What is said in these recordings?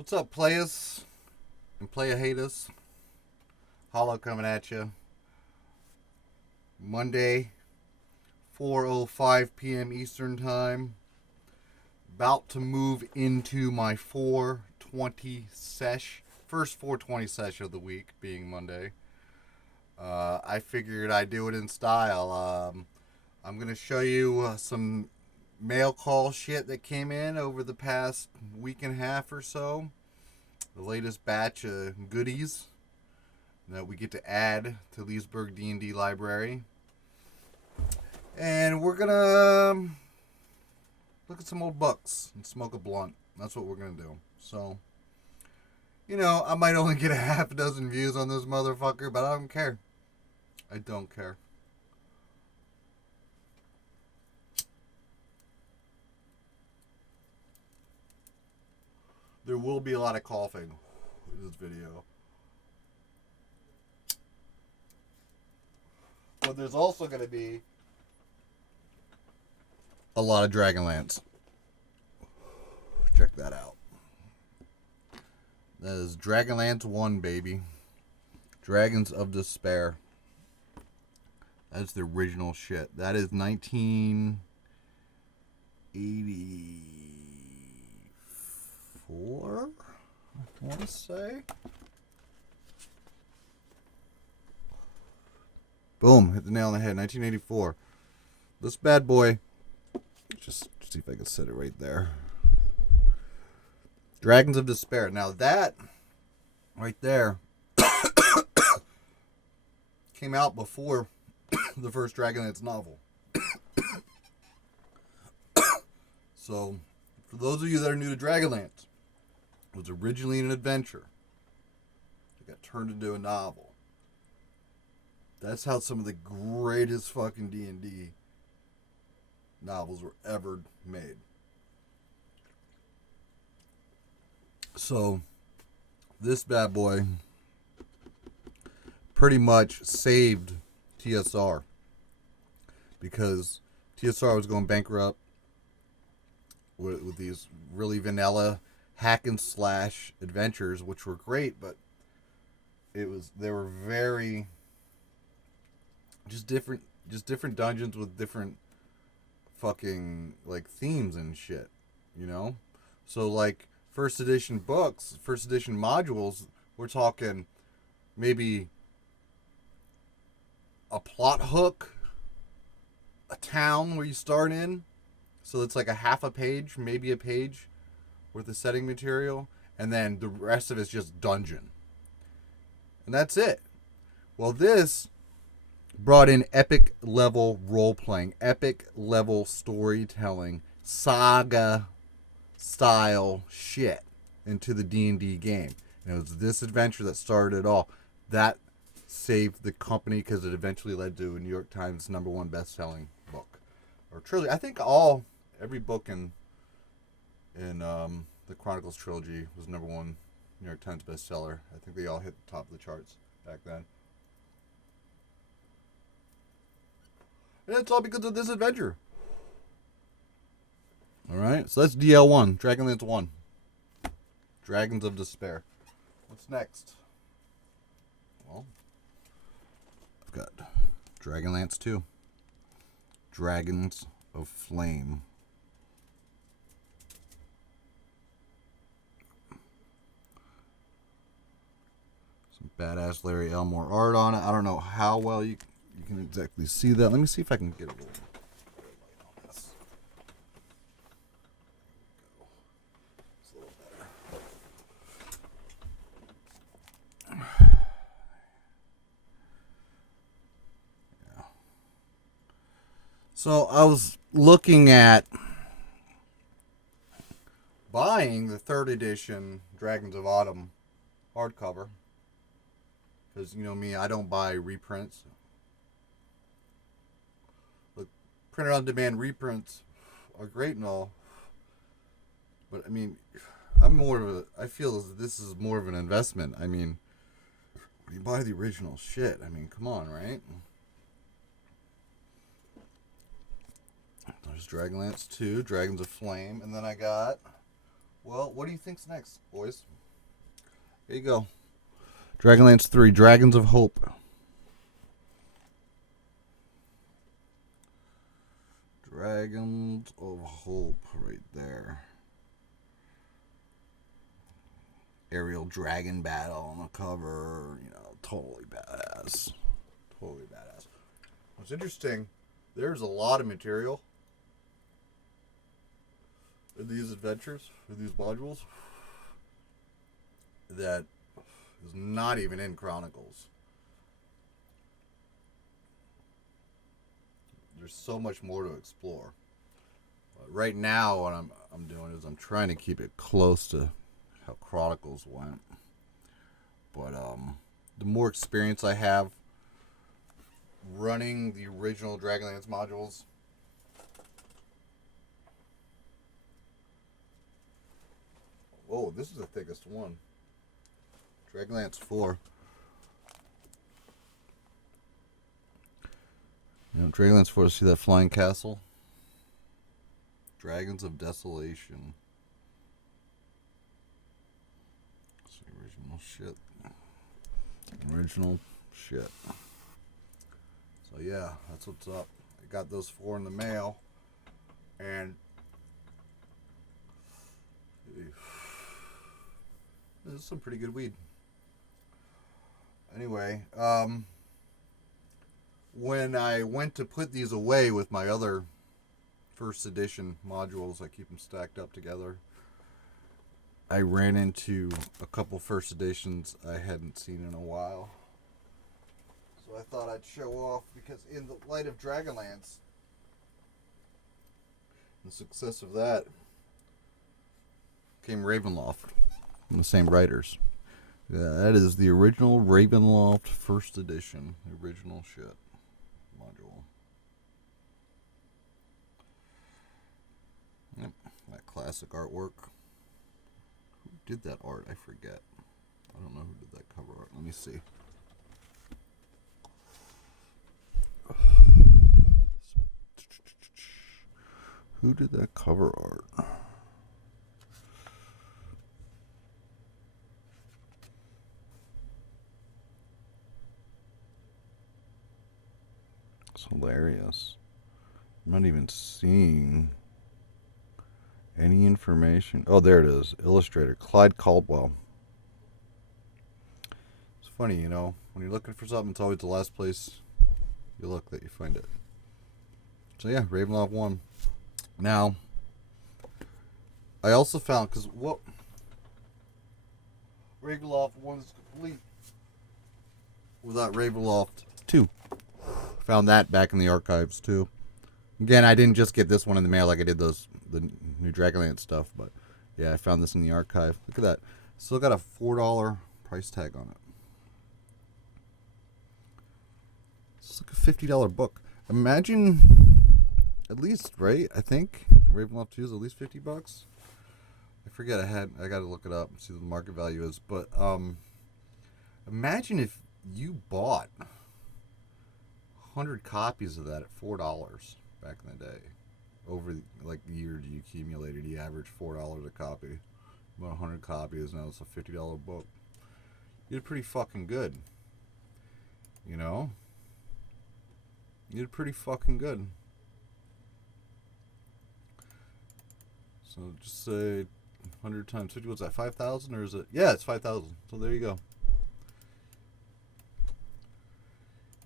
What's up, players and player haters? Hollow coming at you. Monday, 4:05 p.m. Eastern Time. About to move into my 420 sesh. First 420 sesh of the week, being Monday. I figured I'd do it in style. I'm going to show you some mail call shit that came in over the past week and a half or so. The latest batch of goodies that we get to add to Leesburg D&D library. And we're going to look at some old books and smoke a blunt. That's what we're going to do. So, you know, I might only get a half a dozen views on this motherfucker, but I don't care. I don't care. There will be a lot of coughing in this video. But there's also going to be a lot of Dragonlance. Check that out. That is Dragonlance 1, baby. Dragons of Despair. That's the original shit. That is 1984, I want to say. Boom, hit the nail on the head. 1984. This bad boy, just see if I can set it right there. Dragons of Despair. Now that right there came out before the first Dragonlance novel. So, for those of you that are new to Dragonlance, it was originally an adventure. It got turned into a novel. That's how some of the greatest fucking D&D novels were ever made. So, this bad boy pretty much saved TSR because TSR was going bankrupt with these really vanilla hack and slash adventures, which were great, but they were very just different dungeons with different fucking like themes and shit, you know? So like first edition books, first edition modules, we're talking maybe a plot hook, a town where you start in, so it's like a half a page, maybe a page worth of setting material, and then the rest of it's just dungeon. And that's it. Well, this brought in epic level role-playing, epic level storytelling, saga style shit into the D&D game. And it was this adventure that started it all. That saved the company because it eventually led to a New York Times #1 best-selling book or trilogy. I think every book in the Chronicles trilogy was #1 New York Times bestseller. I think they all hit the top of the charts back then. And it's all because of this adventure. Alright, so that's DL1, Dragonlance 1. Dragons of Despair. What's next? Well, I've got Dragonlance 2. Dragons of Flame. Some badass Larry Elmore art on it. I don't know how well you can exactly see that. Let me see if I can get a little light on this. It's a little better. Yeah. So I was looking at buying the 3rd edition Dragons of Autumn hardcover. Because, you know me, I don't buy reprints. Look, printed on demand reprints are great and all. But, I mean, I feel this is more of an investment. I mean, when you buy the original shit, I mean, come on, right? There's Dragonlance 2, Dragons of Flame, and then I got Well, what do you think's next, boys? Here you go. Dragonlance 3, Dragons of Hope. Dragons of Hope, right there. Aerial dragon battle on the cover. You know, totally badass. Totally badass. What's interesting, there's a lot of material in these adventures, in these modules, that is not even in Chronicles. There's so much more to explore. But right now, what I'm doing is I'm trying to keep it close to how Chronicles went. But the more experience I have running the original Dragonlance modules, oh, this is the thickest one. Dragonlance 4. You know, Dragonlance 4, see that flying castle? Dragons of Desolation. It's the original shit. Original shit. So yeah, that's what's up. I got those 4 in the mail. And this is some pretty good weed. Anyway, when I went to put these away with my other first edition modules, I keep them stacked up together, I ran into a couple first editions I hadn't seen in a while. So I thought I'd show off, because in the light of Dragonlance, the success of that, came Ravenloft from the same writers. Yeah, that is the original Ravenloft first edition, the original shit module. Yep, that classic artwork. Who did that art? I forget. I don't know who did that cover art. Let me see. Who did that cover art? It's hilarious. I'm not even seeing any information. Oh, there it is. Illustrator Clyde Caldwell. It's funny, you know, when you're looking for something, it's always the last place you look that you find it. So yeah, Ravenloft 1. Now, I also found, because what Ravenloft 1 is complete without Ravenloft 2. Found that back in the archives too. Again, I didn't just get this one in the mail like I did the new Dragonlance stuff, but yeah, I found this in the archive. Look at that. Still got a $4 price tag on it. It's like a $50 book. Imagine, at least, right? I think Ravenloft 2 is at least $50. I forget. I got to look it up and see what the market value is. But imagine if you bought 100 copies of that at $4 back in the day. Over like the years you accumulated, you averaged $4 a copy. About 100 copies, now it's a $50 book. You did pretty fucking good. You know? You did pretty fucking good. So just say 100 times 50, what's that, 5,000 or is it? Yeah, it's 5,000. So there you go.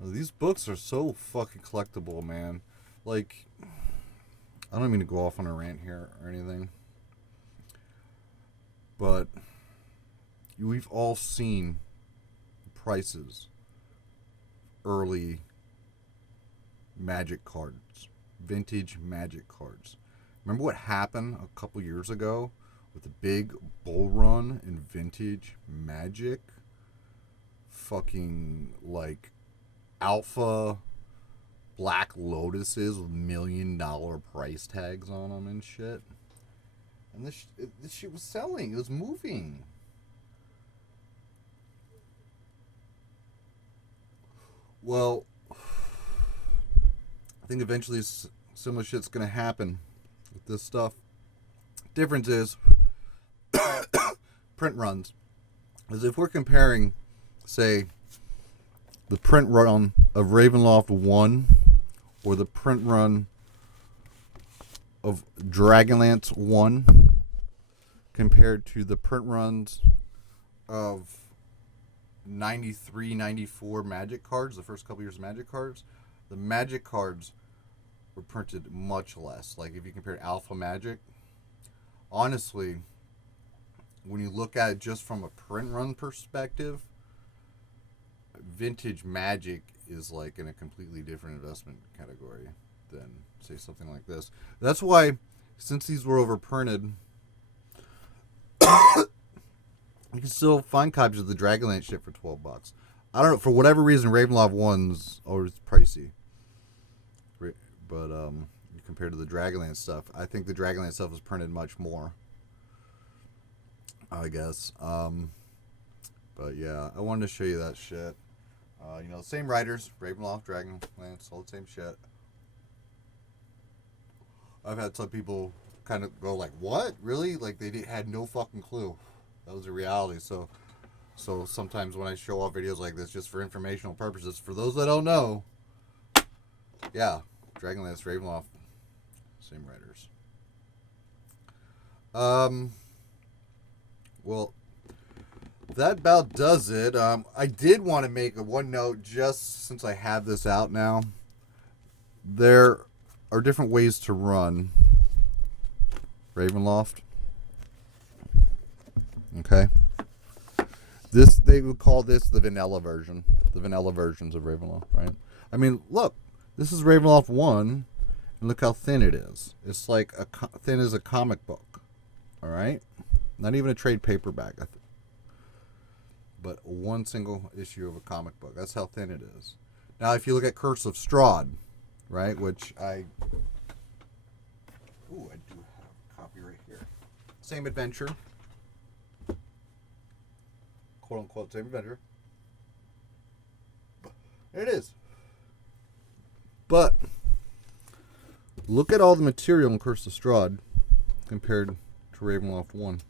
These books are so fucking collectible, man. Like, I don't mean to go off on a rant here or anything, but we've all seen prices early Magic cards, vintage Magic cards. Remember what happened a couple years ago with the big bull run in vintage Magic? Fucking like alpha Black Lotuses with $1 million price tags on them and shit. And this shit was selling. It was moving. Well, I think eventually similar shit's gonna happen with this stuff. Difference is, print runs is if we're comparing, say, the print run of Ravenloft 1 or the print run of Dragonlance 1 compared to the print runs of 93, 94 Magic cards, the first couple years of Magic cards, the Magic cards were printed much less. Like if you compare Alpha Magic, honestly, when you look at it just from a print run perspective, vintage Magic is like in a completely different investment category than, say, something like this. That's why, since these were overprinted, you can still find copies of the Dragonlance shit for $12. I don't know, for whatever reason, Ravenloft 1's always pricey. But compared to the Dragonlance stuff, I think the Dragonlance stuff was printed much more, I guess. But yeah, I wanted to show you that shit. You know, same writers, Ravenloft, Dragonlance, all the same shit. I've had some people kind of go like, what? Really? Like they had no fucking clue. That was a reality. So sometimes when I show off videos like this, just for informational purposes, for those that don't know, yeah, Dragonlance, Ravenloft, same writers. Well, that about does it. I did want to make a one note just since I have this out now. There are different ways to run Ravenloft. Okay. They would call this the vanilla version. The vanilla versions of Ravenloft, right? I mean, look. This is Ravenloft 1, and look how thin it is. It's like thin as a comic book. Alright? Not even a trade paperback, but one single issue of a comic book. That's how thin it is. Now, if you look at Curse of Strahd, right, which I do have a copy right here. Same adventure. Quote unquote, same adventure. There it is. But look at all the material in Curse of Strahd compared to Ravenloft 1.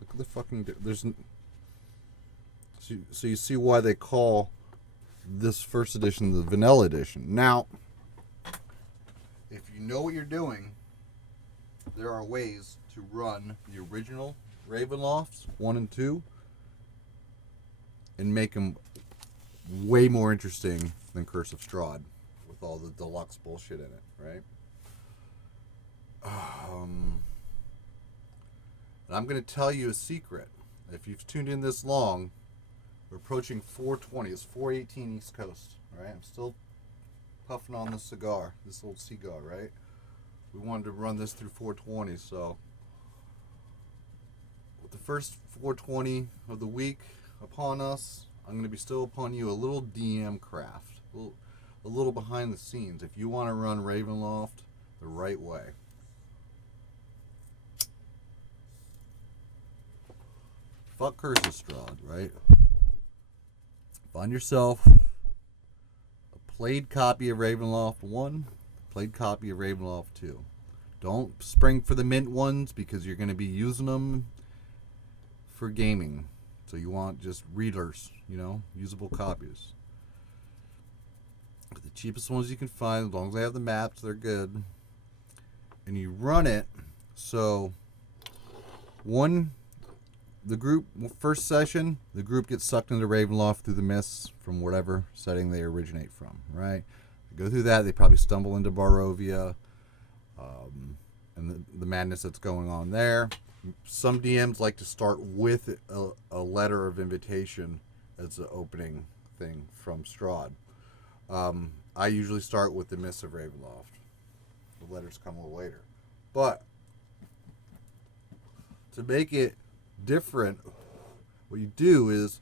Look at the fucking... So you see why they call this first edition the vanilla edition. Now, if you know what you're doing, there are ways to run the original Ravenlofts 1 and 2 and make them way more interesting than Curse of Strahd. All the deluxe bullshit in it, right? And I'm going to tell you a secret. If you've tuned in this long, we're approaching 420. It's 418 East Coast, right? I'm still puffing on this cigar, this old cigar, right? We wanted to run this through 420, so with the first 420 of the week upon us, I'm going to be still upon you a little DM craft. A little behind the scenes if you want to run Ravenloft the right way. Fuck Curse of Strahd, right? Find yourself a played copy of Ravenloft 1, a played copy of Ravenloft 2. Don't spring for the mint ones because you're going to be using them for gaming. So you want just readers, you know, usable copies. The cheapest ones you can find, as long as they have the maps, they're good. And you run it so the group, first session, the group gets sucked into Ravenloft through the mists from whatever setting they originate from, right? They go through that, they probably stumble into Barovia, and the madness that's going on there. Some DMs like to start with a letter of invitation as the opening thing from Strahd. I usually start with the Mists of Ravenloft. The letters come a little later. But to make it different, what you do is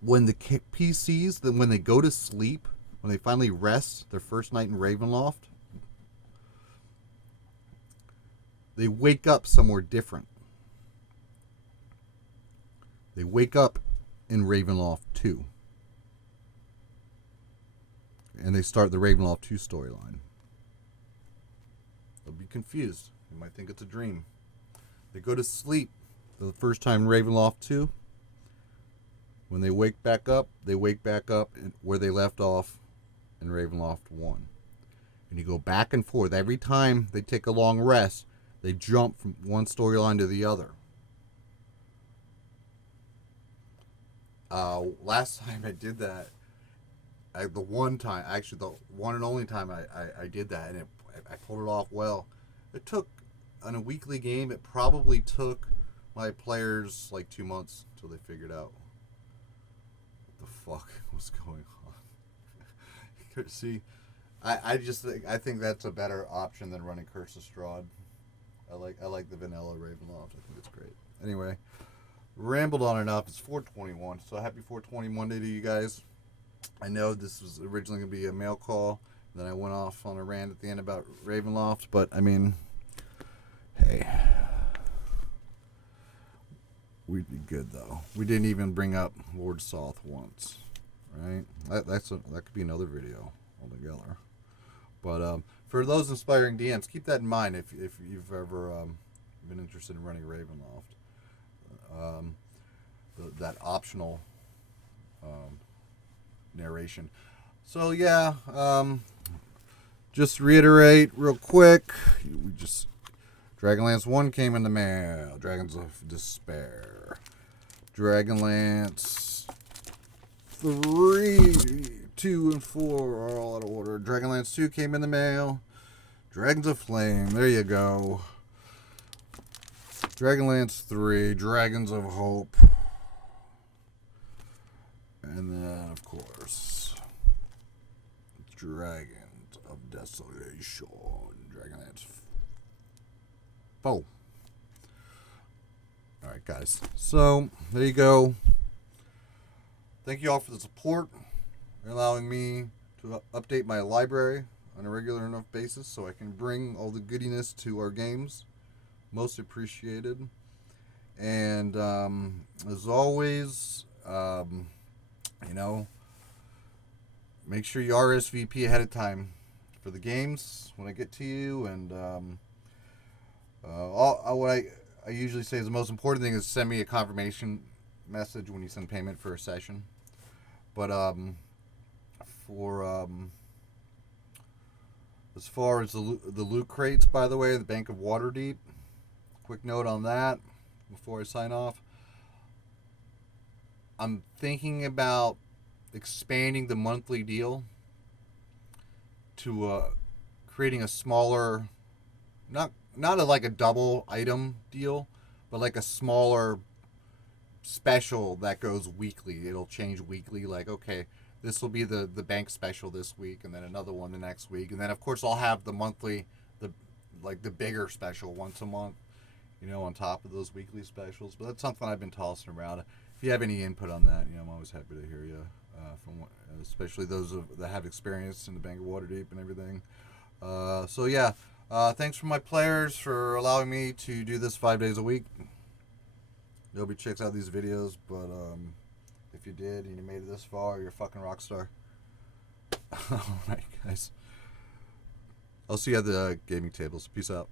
when the PCs, then when they go to sleep, when they finally rest their first night in Ravenloft, they wake up somewhere different. They wake up in Ravenloft 2. And they start the Ravenloft 2 storyline. They'll be confused. They might think it's a dream. They go to sleep the first time Ravenloft 2. When they wake back up where they left off in Ravenloft 1. And you go back and forth. Every time they take a long rest, they jump from one storyline to the other. Last time I did that, the one and only time I did that, and I pulled it off well. It took, on a weekly game, it probably took my players like 2 months until they figured out what the fuck was going on. See, I think that's a better option than running Curse of Strahd. I like the vanilla Ravenloft. I think it's great. Anyway, rambled on enough. It's 421, so happy 420 Monday to you guys. I know this was originally going to be a mail call. Then I went off on a rant at the end about Ravenloft, but I mean, hey, we did good though. We didn't even bring up Lord Soth once, right? That could be another video altogether. But for those inspiring DMs, keep that in mind if you've ever been interested in running Ravenloft. That optional narration. So yeah, just reiterate real quick. Dragonlance 1 came in the mail. Dragons of Despair. Dragonlance 3, 2, and 4 are all out of order. Dragonlance 2 came in the mail. Dragons of Flame. There you go. Dragonlance 3. Dragons of Hope. And then, of course, Dragons of Desolation. Dragonlance 4. Alright, guys. So, there you go. Thank you all for the support. Allowing me to update my library on a regular enough basis so I can bring all the goodiness to our games. Most appreciated. And as always, you know, make sure you RSVP ahead of time for the games when I get to you. And what I usually say is the most important thing is send me a confirmation message when you send payment for a session. But as far as the loot crates, by the way, the Bank of Waterdeep, quick note on that before I sign off. I'm thinking about expanding the monthly deal to creating a smaller, not like a double item deal, but like a smaller special that goes weekly. It'll change weekly. Like, okay, this will be the bank special this week, and then another one the next week, and then of course I'll have the monthly, the bigger special once a month, you know, on top of those weekly specials. But that's something I've been tossing around. If you have any input on that, you know, I'm always happy to hear you, especially those that have experience in the Bank of Waterdeep and everything. So yeah, thanks for my players for allowing me to do this 5 days a week. Nobody checks out these videos, but if you did and you made it this far, you're a fucking rock star. Alright, guys. I'll see you at the gaming tables. Peace out.